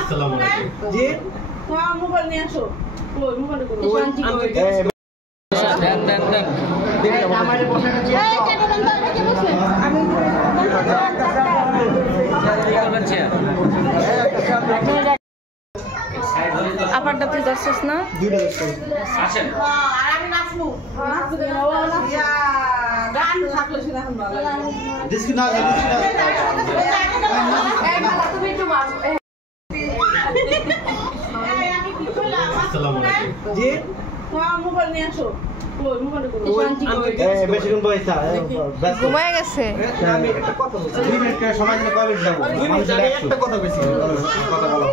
আসসালামু আলাইকুম G mobile নিয়ে আসো ওই মোবাইলে করো দেন আমারে বসাটা চেক এই কেটে দেন তো কে বসে আমি আপারটা তুই দর্শস না দুইটা দর্শক আসেন আর আমি নাচবো গান থাকলে সেটা এখন ভালো লাগে ডিস্ক না তুমি একটু মার আসসালামু আলাইকুম জি মোবাইল নিয়ে আসো ওই মোবাইলে করো এই বেশিক্ষণ বইতা ব্যস্ত ঘুমায় গেছে আমি একটা কথা বলছি 2 মিনিট করে সময় নিয়ে কবে যাব মানুষের একটা কথা বেশি কথা বলা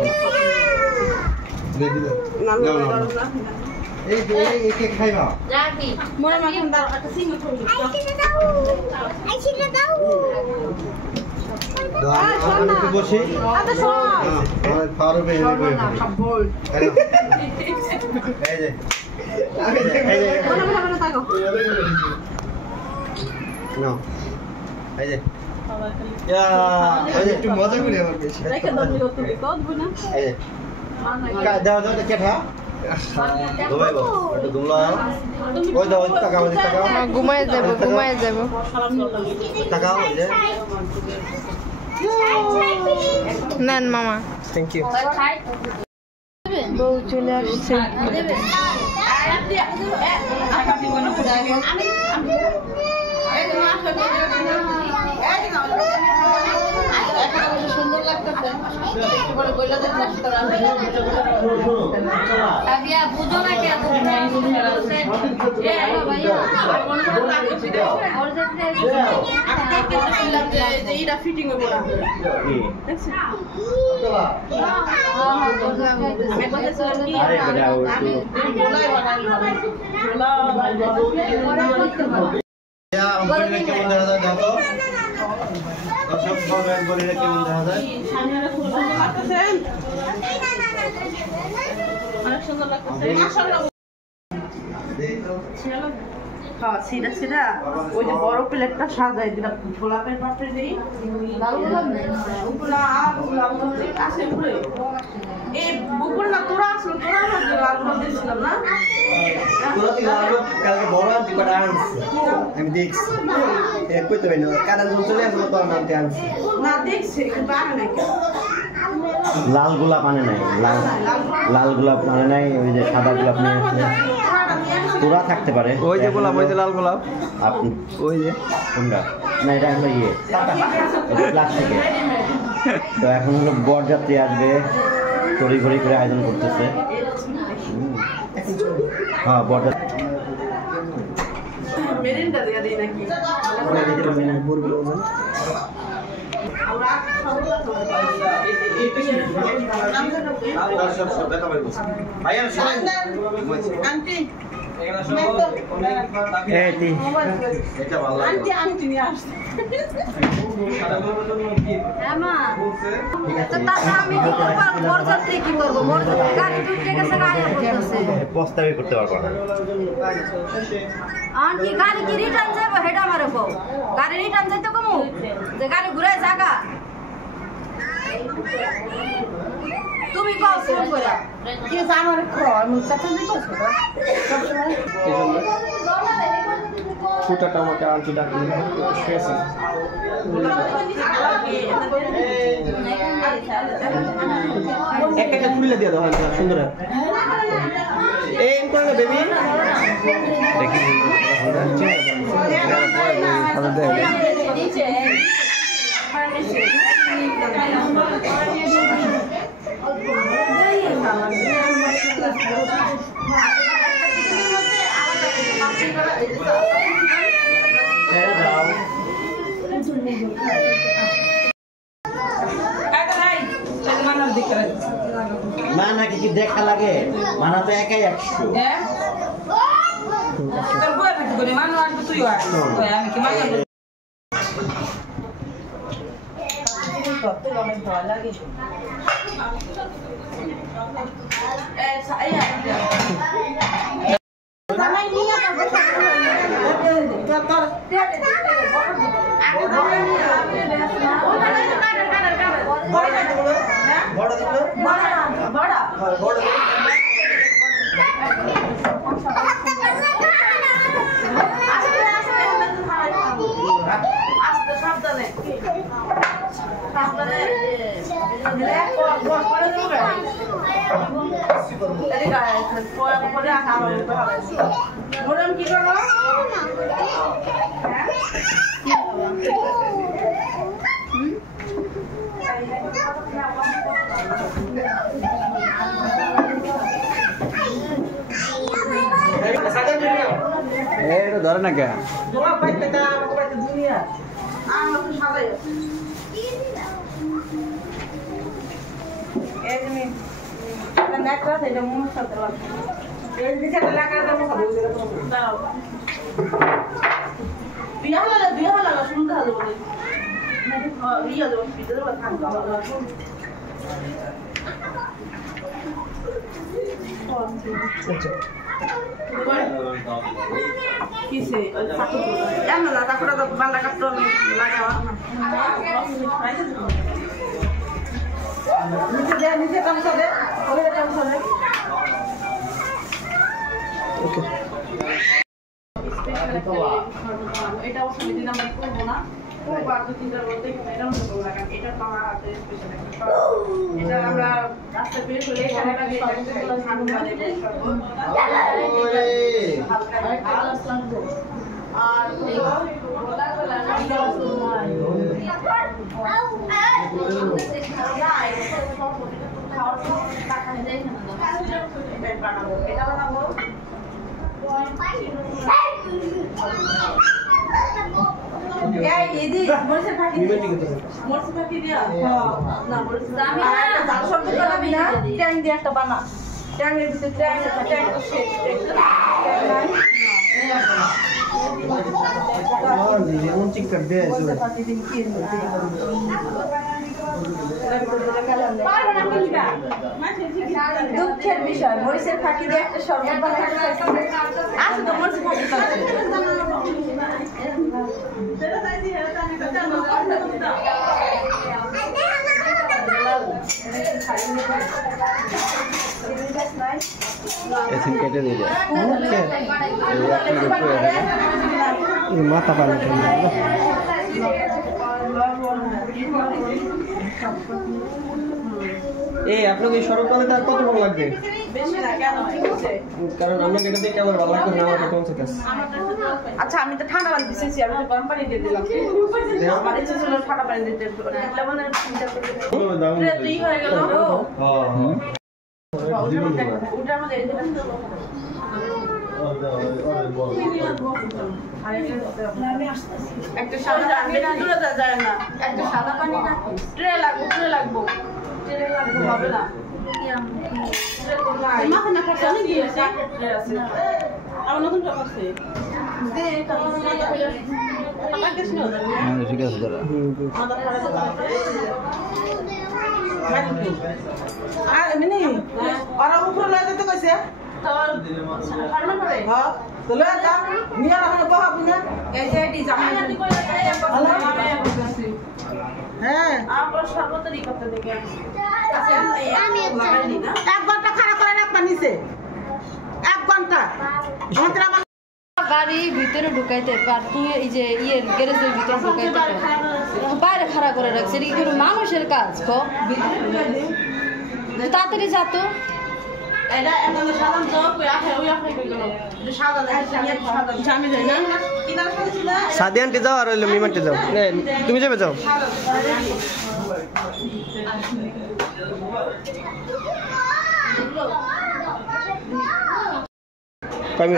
না এই কে খাইবা রাখি মনে মাখন দাও একটা সিঙ্গেল ছবি আইছিটা দাও আমি বসে আচ্ছা শোন আমার ফারুক ভাই সব বল এই যে মনে থাকো না এই যে একটু মজা করি আমার বেশি রেখে দাও তুমি কত বুনা এই যে দাও কে থা ঘুমাই বল একটু ঘুমলা ওই দাও টাকা ঘুমায় যাব টাকা ওই যে নেন মামা থ্যাংক ইউ বউ চলে আসছে সুন্দর লাগতেছে বুঝো না এইটা ফিটিং হবে না কেমন দেখা যায় দেখো সব কমেন্ট করে কেমন দেখা যায় অনেক সুন্দর লাগতেছে হ্যাঁ সিধা সিধা ওই যে বড় প্লেটটা সাজাই দিলাম গোলাপের পাপড়ি নেই লাল গোলাপ নেই গোলাপ আছে উপরে এই উপরে না তোরা আসলো তোরা লাল গোলাপ দিয়েছিলাম না তোরা তুই লাল কালকে বড় আনছি কটা আনছি আমি দেখছি কইতে পারি না কারণ চলে আসলো তোর নামতে আনছি না দেখছি কিন্তু আনে নাই লাল গোলাপ আনে নাই লাল গোলাপ আনে নাই ওই যে সাদা গোলাপ নিয়ে আসলে তোরা থাকতে পারে ওই যে গোলাপ ওই যে লাল গোলাপ আপনি ওই যে কোনটা না এটা আমরা প্লাস্টিকে তো এখন হলো বরযাত্রী আসবে তড়িঘড়ি করে আয়োজন করতেছে হ্যাঁ বরযাত্রী মেরিনটা দিয়ে দেই নাকি আন্টি আন্টি নিয়ে আসছে প্রস্তাবই করতে পারবো না আন্টি গাড়ি কি রিটার্ন যাবো হেডা মারে কো গাড়ি রিটার্ন যাইতে কমু যে গাড়ি ঘুরে জায়গা তুমি কল ফোন কইরা কি আমার কো আমি চাচা দি কইছো ছুটাটা আমাকে আন্টি ডাকলে শুয়েছে একটা খুলে দিয়ে দাও সুন্দর এই করে না বেবি না না কি দেখা লাগে মানা তো একাই 100 Aku আস্তে সাবধানে সাবধানে কি করো ধরে না কে কিসে জানো না তারপরে তো বাংলা কাটতে লাগাও নিচে কামসা দে ওরে কামসা দে ওকে এটা অবশ্য দিন আমরা করবো না বার দু তিনটার মধ্যে এরকম করবো না কারণ এটা তো আমার হাতে স্পেশাল এটা আমরা রাস্তা বের হলে এখানে একটা ঠান্ডা এটা বানাবো দুঃখের বিষয় মরিচের ফাঁকি দিয়ে একটা শরবত আছে তো মরিচের ফাঁকি ऐसे केटे दे माथा पानी এই আপনাকে এই শরবত বানাতে আর কত বড় লাগবে বেশি না কেন ঠিক আছে কারণ আমরা এটা দেখে আমার ভালো লাগবে না আমার কোন থেকে আচ্ছা আমি তো ঠান্ডা পানি দিতেছি আমি তো গরম পানি দিয়ে দিলাম আমার ইচ্ছে ছিল ঠান্ডা পানি দিতে লেমনের চিন্তা করে তুই হয়ে গেল ওটার মধ্যে একটা সাদা যায় না একটা সাদা পানি রাখি ট্রে লাগবো হবে না মাথা না করছে আমি দিয়েছি আমার নতুন টাকা আছে ঠিক আছে দাদা ওরা উপরে লয়ে যেতে কইছে হ্যাঁ এক ঘন্টা খারাপ করে রাখবা নিচে 1 ঘন্টা গাড়ি ভিতরে ঢুকাইতে পার তুই এই যে ইয়ের গ্যারেজের ভিতরে ঢুকাইতে পার বাইরে খাড়া করে রাখছে এটা কি কোনো মানুষের কাজ তাড়াতাড়ি যা তো এটা এখন সাধারণ জব ওই আখে কই গেল যে সাধারণ আমি যাই না কিনার সাথে ছিল সাদি আন্টি যাও আর ওই মিমান্টি যাও তুমি যাবে যাও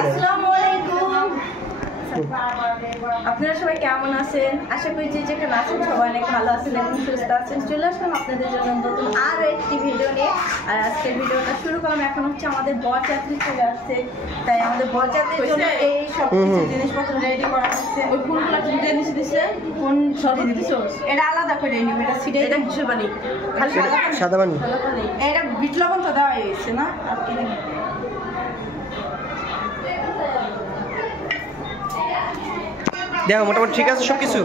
আসসালামু আলাইকুম আপনারা সবাই কেমন আছেন আশা করি যে যেখানে আছেন সবাই অনেক ভালো আছেন এবং সুস্থ আছেন চলে আসলাম আপনাদের জন্য নতুন আরও একটি ভিডিও নিয়ে আর আজকের ভিডিওটা শুরু করলাম এখন হচ্ছে আমাদের বরযাত্রী চলে আসছে তাই আমাদের বরযাত্রীর জন্য এই সব কিছু জিনিসপত্র রেডি করা হচ্ছে ওই ফুলগুলো কিনে নিচে দিছে কোন সব দিছো এটা আলাদা করে নিব এটা সিটে এটা কিসের বানি খালি সাদা পানি এটা বিট লবণ তো দেওয়া হয়েছে না আর কি দেখো মোটামুটি ঠিক আছে সবকিছু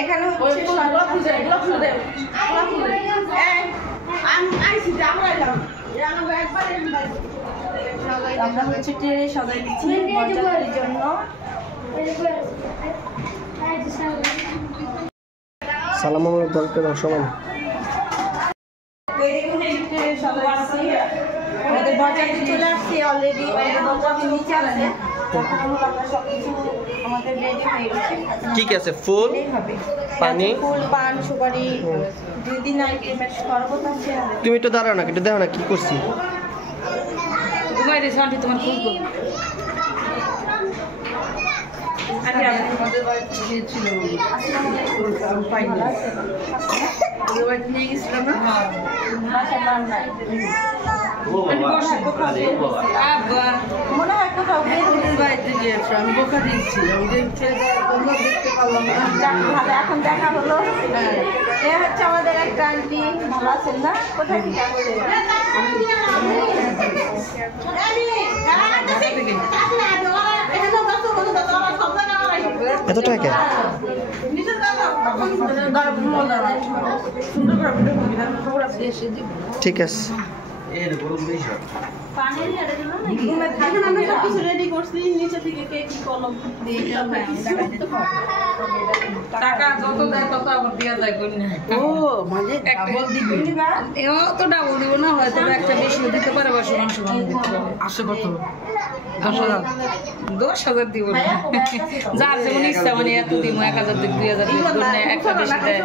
এখানে ওই হচ্ছে ফুলগুলো খুলে দে এই আমি আইছি আমরা এলাম আমরা হচ্ছে ট্রেনে সবাই দিচ্ছি বরযাত্রীর জন্য। সালাম আমার দরকার সমান আমাদের বরযাত্রী চলে আসছে অলরেডি, বরযাত্রী নিচে আছে। আমরা সবকিছু আমাদের রেডি হয়ে গেছে। কি কি আছে? ফুল, পানি, ফুল, পান, সুপারি, 2-3 আইটেমের শরবত আছে। তুমি একটু দাঁড়াও না, একটু দেখো না কি করছি। ঘুমাই দিয়েছি আন্টি তোমার ফুল তো মনে হয় কোথাও এখন দেখা হলো। এ হচ্ছে আমাদের একটা আন্টি, ভালো আছেন না? কোথায় কি আছে? এত টাকা ঠিক আছে। রেডি করছি নিচে থেকে কে কি কলম টাকা যত দেয় তত আবার দেওয়া যায় করি না। ও মানে ডাবল দিবে, তো ডাবল দিব না, হয়তো একটা বেশি দিতে পারে বা সমান সমান দিতে পারে। আসে কত? 10,000 দিব না, যার যেমন ইচ্ছা, মানে এত দিব, 1,000 দিব, 2,000 দিব, একটা বেশি দেয়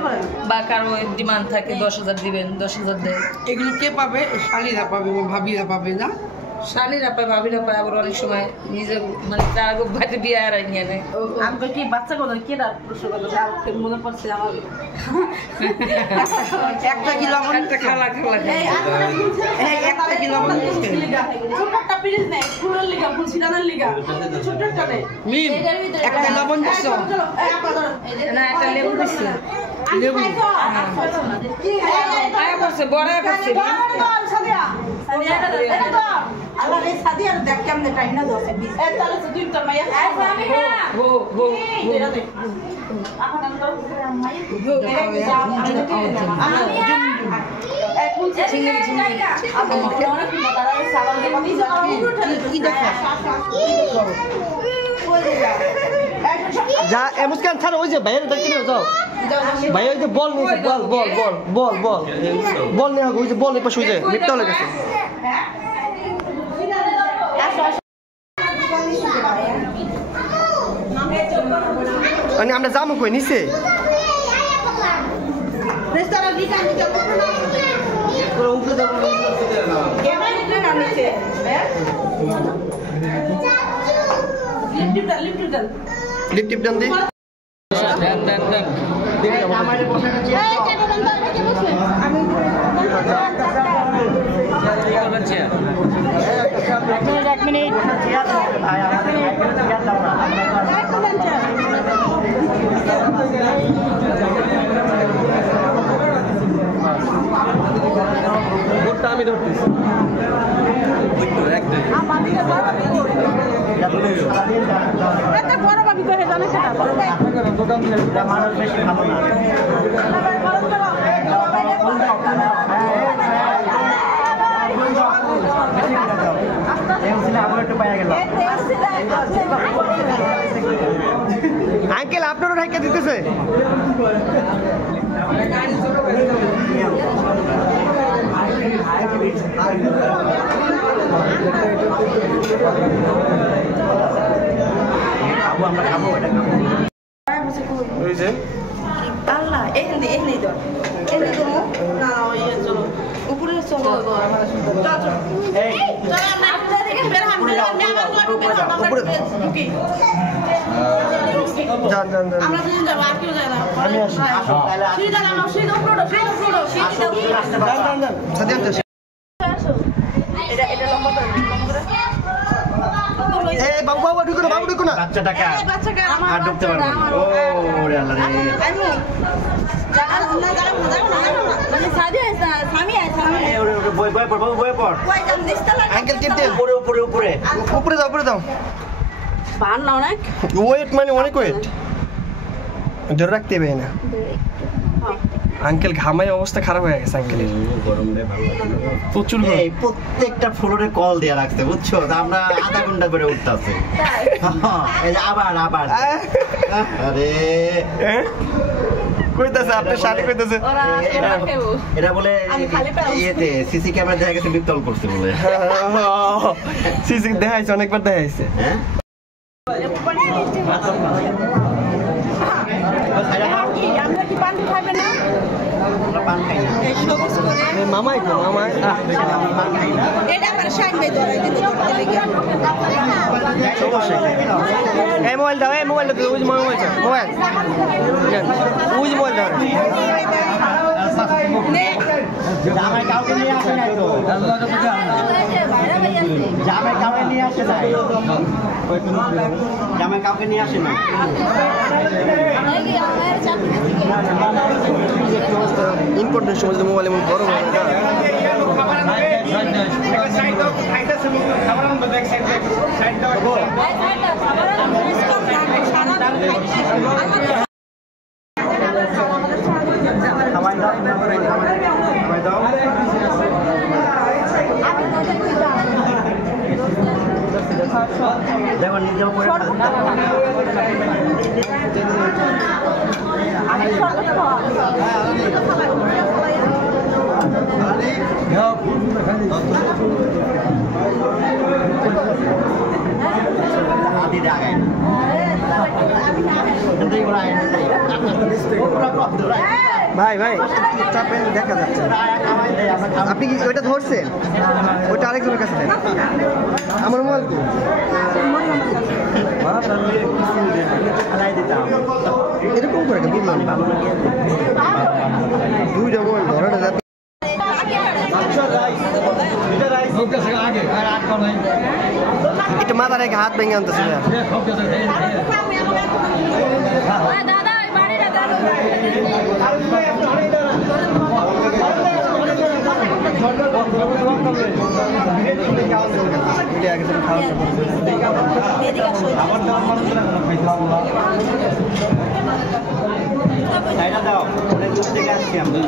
বা কারো ডিমান্ড থাকে 10,000 দিবেন, 10,000 দেয়। এগুলো কে পাবে? শালীরা পাবে বা ভাবিরা পাবে না? শালীরা পায়, ভাবিরা পায়, আবার অনেক সময় নিজের মানে যার বাড়িতে বিয়ে আর নিয়ে নেয়। আমাকে কি বাচ্চা কোনো কি প্রশ্ন করতে মনে পড়ছে আমার একটা কি লবণ? একটা খালা খালা একটা কি লবণ? ছোটটা পিরিজ নেই, ফুলের লিগা, ফুল ছিটানোর লিগা, ছোটটা নেই। মিম একটা লবণ দিছো? না, একটা লেবু দিচ্ছে, লেবু আয়া করছে, বড় করছে। যা মুস্কান ছাড়ো, ওই যে ভাইয়ের দেখতে যাও, ভাই ওই যে বল নিয়েছে, বল বল বল বল বল বল নিয়ে ওই যে বল পাশে, ওই যে মিটটা লেগেছে। মানে আমরা যাবো কই নিচে? লিপ টিপ ডান দি এক মিনিট আমি ধরতেছি বড় ভাবি করে জানো সেটা মানুষ বেশি খাবো না। আঙ্কেল আপনারও ঢাকা দিতেছে। আমরা খাবো এটা ওই যে আল্লাহ এখানে এখানে দাও এখানে তো না ইয়ে চলো উপরে চলো এই চলো আমরা আপনাদেরকে বের হাম বের হাম আমরা ঢুকি যান যান যান আমরা দুজন যাব আর কেউ যায় না আমি আসি। আসো তাহলে আসো। সিঁড়ি দাঁড়ানো সিঁড়ি উপরে সিঁড়ি যান যান যান সাথে আনতে এটা এটা লম্বা করে এই বাবু বাবু ঢুকো না, বাবু ঢুকো না। বাচ্চাটাকে এই বাচ্চাকে আর ঢুকতে পারবে না। ও রে আল্লাহ রে। আইমু জায়গা না জায়গা মানে সাদি আছে স্বামী আছে স্বামী এই ওরে ওরে বই বই পড় বাবু বই পড়। কই জান দিস্তালা আঙ্কেল টিপ দেন, উপরে উপরে উপরে। উপরে দাও, উপরে দাও। ভার না অনেক ওয়েট মানে অনেক ওয়েট, ধরে রাখতে হবে না। আঙ্কেল ঘামায় অবস্থা খারাপ হয়ে গেছে আঙ্কেলের গরমে ভালো লাগে প্রচুর এই প্রত্যেকটা ফ্লোরে কল দেয়া রাখছে বুঝছো আমরা আধা ঘন্টা করে উঠতাছে এই যে আবার আরে কইতাছে আপনার শালি কইতাছে এটা বলে ইয়েতে সিসি ক্যামেরা দেখা গেছে বিতল করছে বলে সিসি দেখাইছে অনেকবার দেখাইছে হ্যাঁ আমরা কি পান খাবে না পান খাই না এই সবুজ করে মামাই তো মামাই এটা আমার সাইডে ধরে দিতে লেগে এই মোবাইল দাও এই মোবাইল দাও ওই মোবাইল ওই মোবাইল দাও জামাই কাউকে নিয়ে আসে নাই তো জামাই কাউকে নিয়ে আসে নাই জামাই কাউকে নিয়ে আসে নাই ইম্পর্টেন্ট সময় মোবাইল এমন বড় হয় না দেখো নিজেও করে ভাই ভাই চাপেন দেখা যাচ্ছে আপনি কি ওইটা ধরছেন ওইটা আরেকজনের কাছে দেন আমার মোবাইল এরকম করে বুঝলাম দুইটা মোবাইল ধরাটা যাবে একটু মাথা রেখে হাত ভেঙে আনতেছে দাও অনেক দূর থেকে আসছি আমরা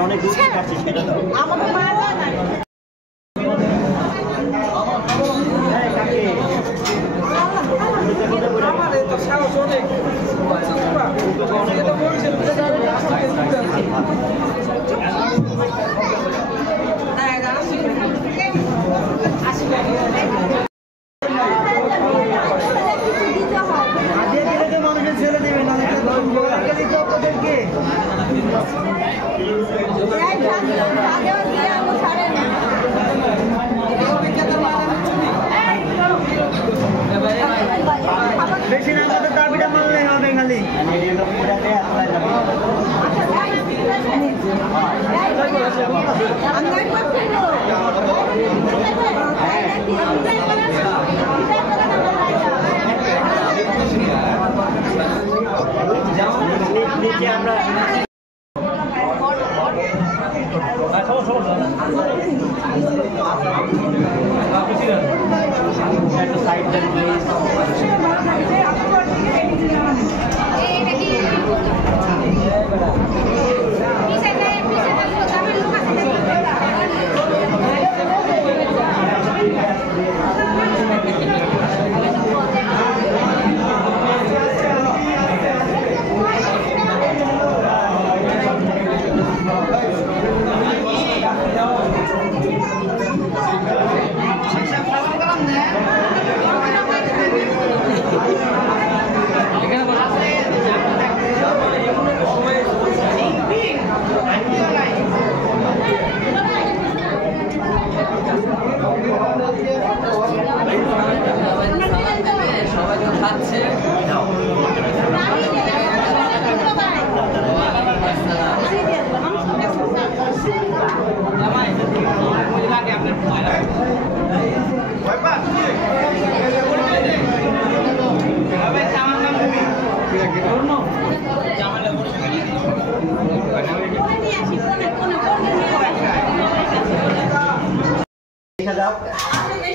অনেক দূর থেকে আসছি সেটা দাও বেশি না তো দাবিটা মানলে হবে খালি নিচে আমরা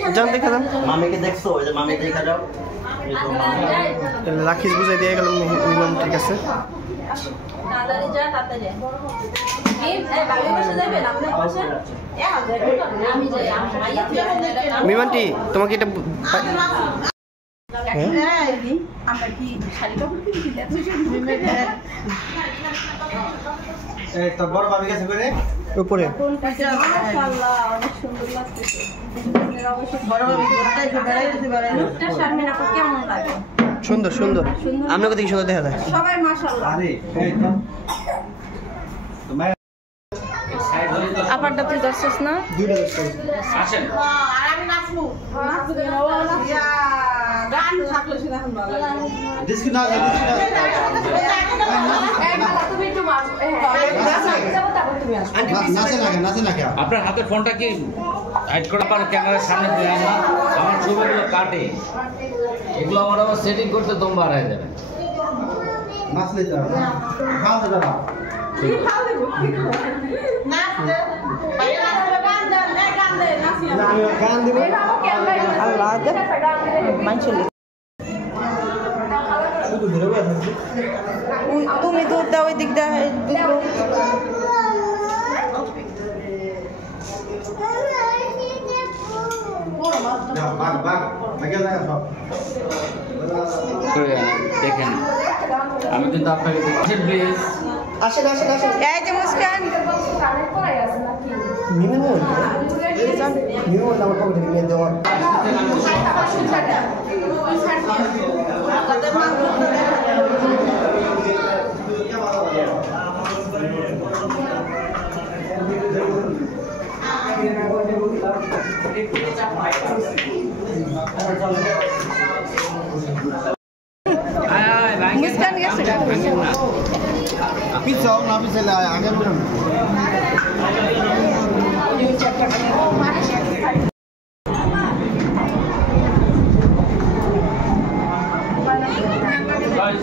जान देखा था मामी के देख सो मामी देखा जाओ রাখিস বুঝাই দিয়ে গেল মিলন ঠিক আছে মিমানটি তোমাকে এটা আমরা কি শাড়ি কাপড় উপরে অনেক সুন্দর লাগতেছে কেমন লাগে সুন্দর সুন্দর আপনাকে দেখি সুন্দর দেখা যায় সবাই মাশাআল্লাহ আপারটা তুই দর্শস না দুইটা দর্শক আসেন আর আমি নাচবো গান থাকলে সেটা এখন ভালো লাগে ডিসকি না নাচে না কেন আপনার হাতে ফোনটা কি হাইড করে আপনার ক্যামেরার সামনে দিয়ে আনা আমার ছবিগুলো কাটে এগুলো আমার আবার সেটিং করতে দম বাড়ায় যাবে নাচলে যাও গান দাও নাচতে বাইরে নাচতে গান দেন গান দেন নাচি গান দিব আল্লাহ মানছিল শুধু ধরে বসে তুমি তো দাও ওই দিক দা দেখেন আমি কিন্তু আপনাকে প্লিজ আসেন আসেন আসেন এই যে মুস্কান মিমিন আমার কবে থেকে নিয়ে দেওয়া মুস্কান গেছে পিছাও না পিছালে আগে বেরোন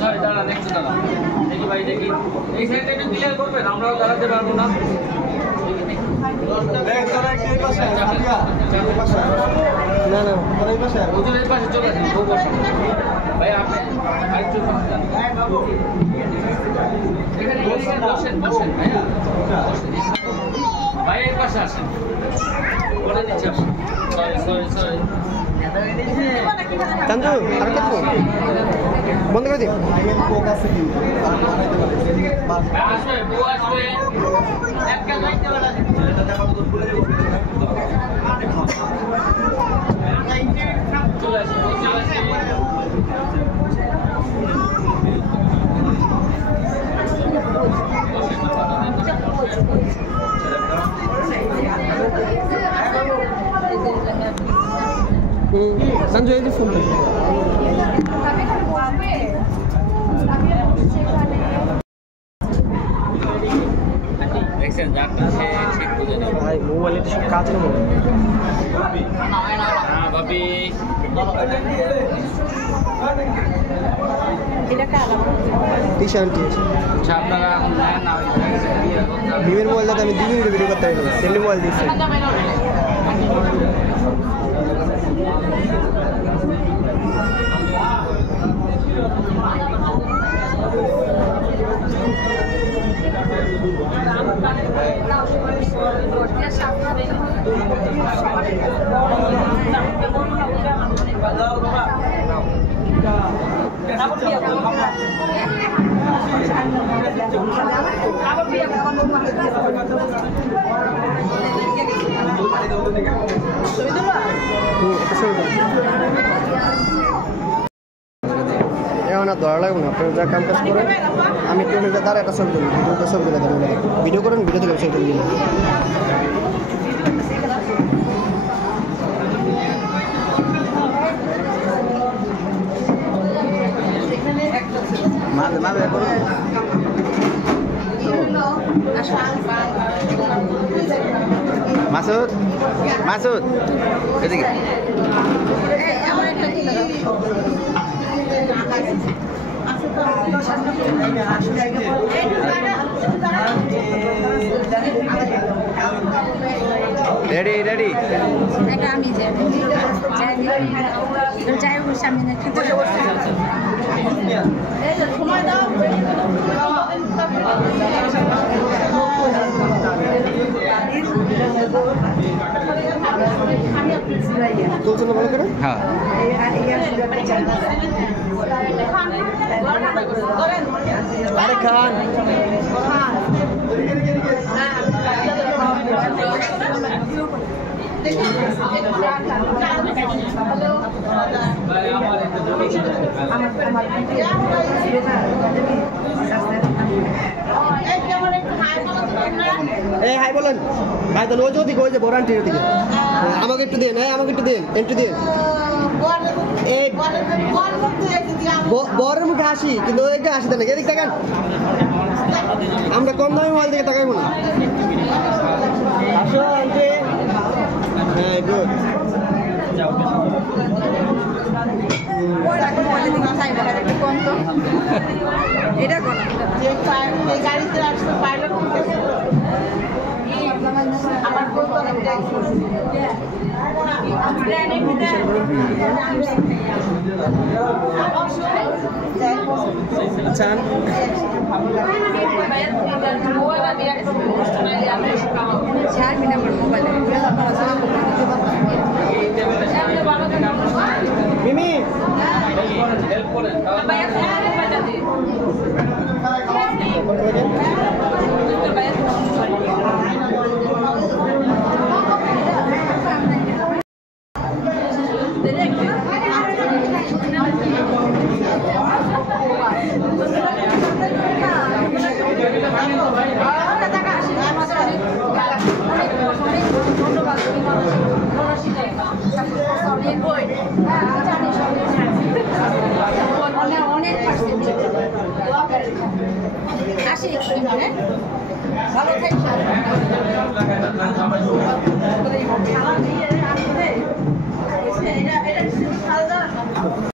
সরি দাঁড়া দেখছি দাঁড়া দেখি ভাই দেখি এই সাইডে একটু ক্লিয়ার করবেন আমরাও দাঁড়াতে পারবো না না না ওদের এই পাশে চলে আসেন খুব বসে ভাই আপনি আরেকটু এখানে বসেন বসেন ভাইয়া বসেন ভাই এই পাশে আসেন বলে দিচ্ছি সরি সরি সরি চান্দু আর কত বন্ধ করে দিন আসবে বউ আসবে একটা লাইট দেওয়া আছে চলে আসবে চলে আসবে সঞ্জয় এই যে ফোন দেখছেন যারটা সে ঠিক বুঝে নেবে ভাই মোবাইলে তো সব কাজ নেবো হ্যাঁ ভাবি এটা কার টি-শার্ট আচ্ছা আপনারা এখন নেন না ভিভের মোবাইলটাতে আমি 2 মিনিট ভিডিও করতে পারি না সেন্ডি মোবাইল দিয়েছে এখন আর ধরা লাগবে না আপনারা যা কাম কাজ করেন আমি ট্রেনে দ্বারা একটা ছবি তুলি দুটো ছবি তুলে দেবেন ভিডিও করেন ভিডিও তুলে ছবি তুলে দিলাম মাসুদ মাসুদ এদিকে রেডি রেডি এটা আমি যাই হোক সামনে সময় দাও চলছে না ভালো করে? হ্যাঁ আরে খান এই হাই বলেন ভাই তো ওই দিকে ওই যে বরান্টির দিকে আমাকে একটু দিন আমাকে একটু দিন এন্ট্রি দিন এই বরের মুখে হাসি কিন্তু ওইদিকে হাসি দেন এদিক দেখেন আমরা কম দামি মোবাইল দিকে তাকাইবো না আসো আন্টি হ্যাঁ গুড এটা কোন গাড়িতে আসছে পাইলট আমার আচ্ছা মিমি হেল্প করেন আসি ভালো থাকি